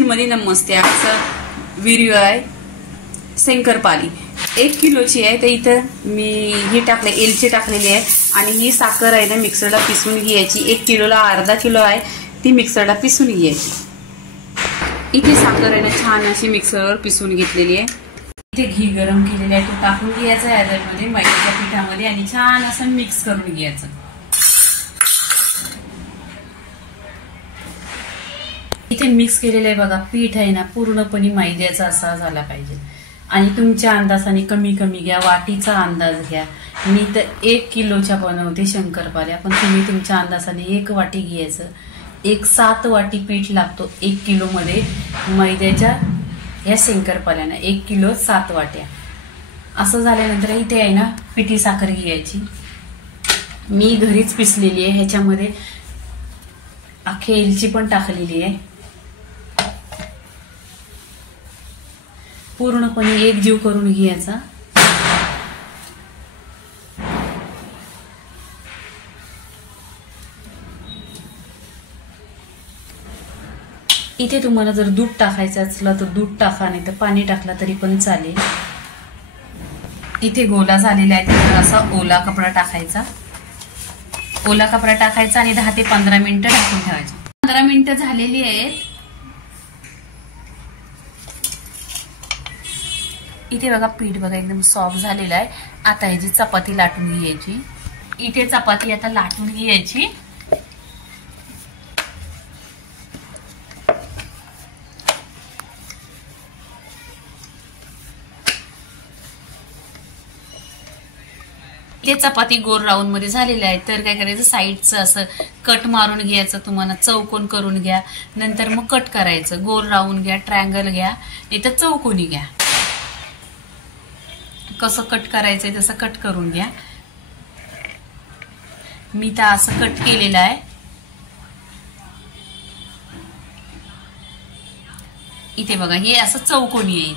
मध्ये नमस्ते, आजचा व्हिडिओ आहे शंकरपाळी 1 किलोची आहे. तर इथं मी ही टाकले एलची टाकलेली आहे आणि ही साखर आहे ना मिक्सरला पिसून घ्यायची. 1 किलोला अर्धा किलो आहे ती मिक्सरला पिसून घ्यायची. इथे साखर आहे ना छान अशी मिक्सरवर पिसून घेतलेली आहे. इथे घी गरम केलेलं आहे तो टाकून घ्यायचा याच्यामध्ये मैद्याच्या पिठामध्ये आणि छान असं मिक्स करून घ्यायचं. इथे मिक्स केलेलं आहे बघा. पीठ आहे ना पूर्णपणे मैद्याचा असा झाला पाहिजे आणि तुमच्या अंदाजाने कमी कमी घ्या. वाटीचा अंदाज घ्या. मी तर 1 किलोच्या बनवते शंकरपाळ्या, पण तुम्ही तुमच्या अंदाजाने 1 वाटी घ्यायचं. 7 वाटी पीठ लागतो 1 किलो मध्ये मैद्याच्या या शंकरपाळ्यांना. 1 किलो 7 वाट्या. असं झाल्यानंतर इथे आहे ना पिठी साखर घ्यायची. मी घरीच पिसलेली आहे. ह्याच्यामध्ये अख्खी एलची पण टाकलेली आहे. पूर्णपणे एकजीव करून घ्यायचा. इथे तुम्हाला जर दूध टाकायचं असलं तर दूध टाका, नाही तर पाणी टाकला तरी पण चालेल. इथे गोला झालेला आहे त्यावर असा ओला कपडा टाकायचा. ओला कपडा टाकायचा आणि 10 ते 15 मिनिटं ढाकून ठेवायचं. 15 मिनिटं झालेली आहेत. इथे बघा पीठ बघा एकदम सॉफ्ट झालेलं आहे. आता ह्याची चपाती लाटून घ्यायची. इथे चपाती आता लाटून घ्यायची. इथे चपाती गोल राऊंड मध्ये झालेलं आहे. तर काय करायचं साईडचं असं कट मारून घ्यायचं. तुम्हाला चौकोन करून घ्या. नंतर मग कट करायचं. गोल राऊंड घ्या, ट्रायंगल घ्या, इथं चौकोनी घ्या. कसं कट करायचंय तसं कट करून घ्या. मी तर असं कट केलेलं आहे. इथे बघा हे असं चौकोनी आहे.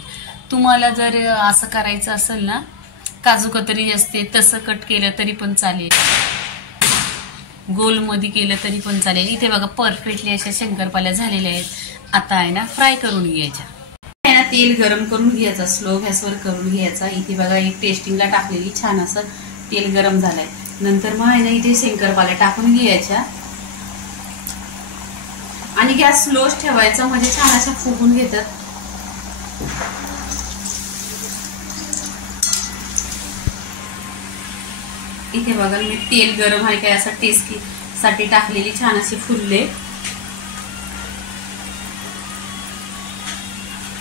तुम्हाला जर असं करायचं असेल ना काजू कतरी असते तसं कट केलं तरी पण चालेल. गोल मध्ये केलं तरी पण चालेल. इथे बघा परफेक्टली अशा शंकरपाळ्या झालेल्या आहेत. आता आहे ना फ्राय करून घ्यायच्या. तेल गरम करून घ्यायचं. स्लो गॅसवर करून घ्यायचा. इथे बघा एक टेस्टिंगला टाकलेली छान असं तेल गरम झालंय. नंतर मग आहे ना इथे शंकरपाळ्या टाकून घ्यायच्या आणि गॅस स्लोच ठेवायचा म्हणजे छान अशा फुगून घेतात. इथे बघा मी तेल गरम आहे काय असं टेस्टी साठी टाकलेली छान असे फुलले.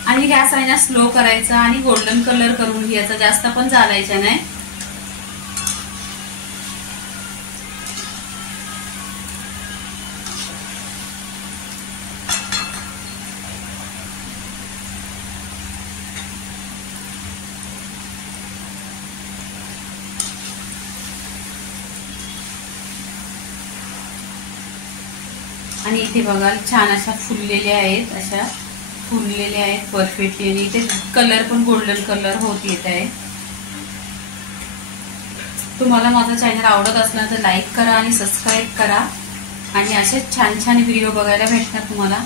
आणि गॅस आहे ना स्लो करायचा आणि गोल्डन कलर करून घ्यायचा. जास्त पण चालायचा नाही. आणि इथे बघा छान अशा फुललेल्या आहेत. अशा फुललेले आहेत परफेक्टली. आणि इथे कलर पण गोल्डन कलर होत येत आहे. तुम्हाला माझा चॅनल आवडत असला तर लाईक करा आणि सबस्क्राईब करा. आणि असे छान छान व्हिडिओ बघायला भेटणार तुम्हाला.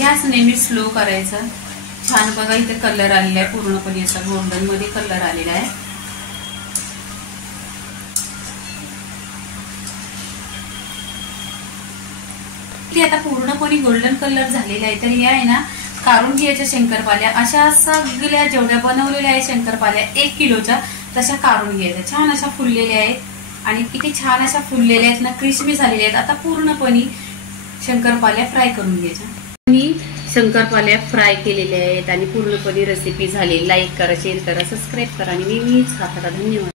गॅस नेहमी स्लो करायचा. छान बघा इथे कलर आलेला आहे. पूर्णपणे असा गोल्डन मध्ये कलर आलेला आहे. इथे आता पूर्णपणे गोल्डन कलर झालेला आहे. तर या आहे ना काढून घ्यायच्या शंकरपाळ्या. अशा सगळ्या जेवढ्या बनवलेल्या आहेत शंकरपाळ्या 1 किलोच्या तशा काढून घ्यायच्या. छान अशा फुललेल्या आहेत आणि किती छान अशा फुललेल्या आहेत ना, क्रिस्पी झालेल्या आहेत. आता पूर्णपणे शंकरपाळ्या फ्राय करून घ्यायच्या. मी शंकरपाळ्या फ्राय केलेल्या आहेत आणि पूर्णपणे रेसिपी झाली. लाईक करा, शेअर करा, सबस्क्राईब करा आणि नेहमीच खात राहा. धन्यवाद.